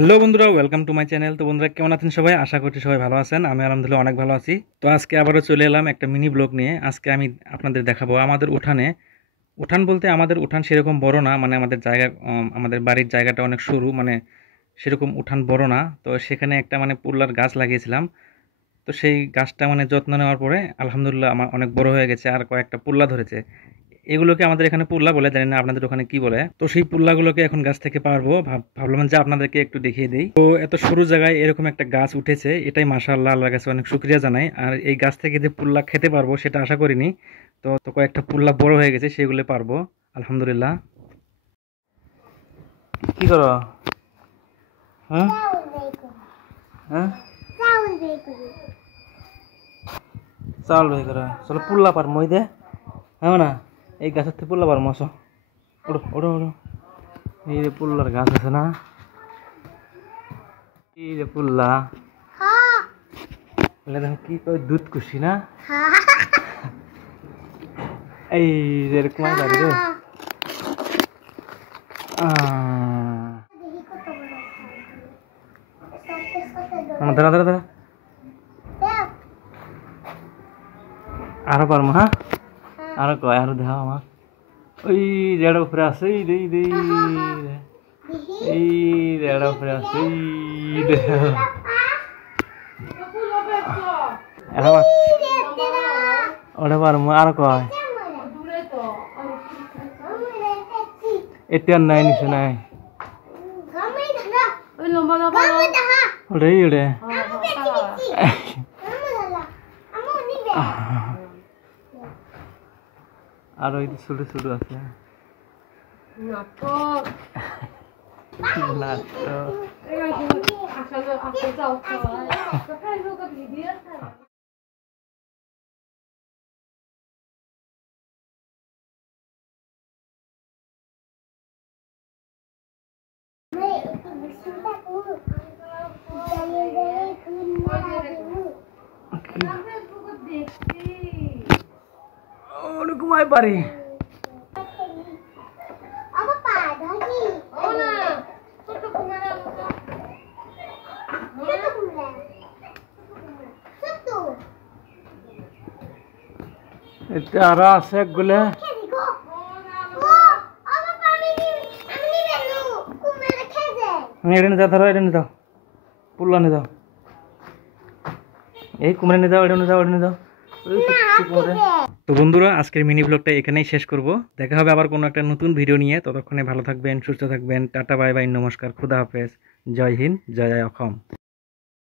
Hello বন্ধুরা, welcome to my channel. তো বন্ধুরা, কেমন আছেন সবাই? আশা করছি সবাই ভালো আছেন। আমি আলহামদুলিল্লাহ অনেক ভালো আছি। তো আজকে আবারও চলে এলাম একটা মিনি ব্লগ নিয়ে। আজকে আমি আপনাদের দেখাবো আমাদের উঠানে। উঠান বলতে আমাদের উঠান সেরকম বড় না, মানে আমাদের জায়গা, আমাদের বাড়ির জায়গাটা অনেক সরু, মানে সেরকম উঠান বড় না। তো সেখানে একটা মানে পুরলার গাছ লাগিয়েছিলাম। তো সেই গাছটা মানে যত্ন নেওয়ার পরে আলহামদুলিল্লাহ আমার অনেক বড় হয়ে গেছে, আর কয়েকটা পুল্লা ধরেছে। এগুলোকে আমাদের এখানে পুল্লা বলে, জানি না আপনাদের ওখানে কি বলে। তো সেই পুল্লাগুলোকে এখন গাছ থেকে পারবো, ভাবলাম যে আপনাদেরকে একটু দেখিয়ে দিই। তো এত সরু জায়গায় এরকম একটা গাছ উঠেছে, এটাই মাশাআল্লাহ, আল্লাহর কাছে অনেক শুকরিয়া জানাই। আর এই গাছ থেকে যে পুল্লা খেতে পারবো সেটা আশা করিনি। তো তো কয়েকটা পুল্লা বড় হয়ে গেছে, সেগুলো পারবো আলহামদুলিল্লাহ। কি করো? হ্যাঁ হ্যাঁ, চাউল বের করো, চলো পুল্লা পার মই দে। হ্যাঁ না, এই গাছের থেকে পুল্লা পার মশো। ওড়ো ওড়ো ওড়ো, এই যে পুল্লার গাছ আছে না, এই যে পুল্লা, দেখো কি কই দুধ কুশি না, এই যে এরকম বাড়ি রে। দাঁড়া দাঁড়া দাঁড়া, আরো পারবো। হ্যাঁ, আরো কয়, আরো দেখাও আমার। ওই রেড়া উপরে আছে, এই দেই দেই, এই রেড়া উপরে আছে, এই দেখ। ওটা পারবো, আরো কয়। এটা নাই নিচে নাই, ওটাই ওটা। আর ওই ছোট ছোট আছে ঘুমাই পারি। এটা আরো আছে একগুলা। এড়ে নিয়ে যাও, ধরো এড়ে নিয়ে যাও, পুল্লা নিয়ে যাও, এই কুমড়ে নিয়ে যাও, এড়ে নিয়ে যাও, এড়ে নিয়ে যাও। তো বন্ধুরা, আজকের মিনি ব্লগটা এখানেই শেষ করব। দেখা হবে আবার কোনো একটা নতুন ভিডিও নিয়ে। ততক্ষণে ভালো থাকবেন, সুস্থ থাকবেন। টাটা, বাই বাই, নমস্কার, খুদা হাফেজ, জয় হিন্দ, জয় অসম।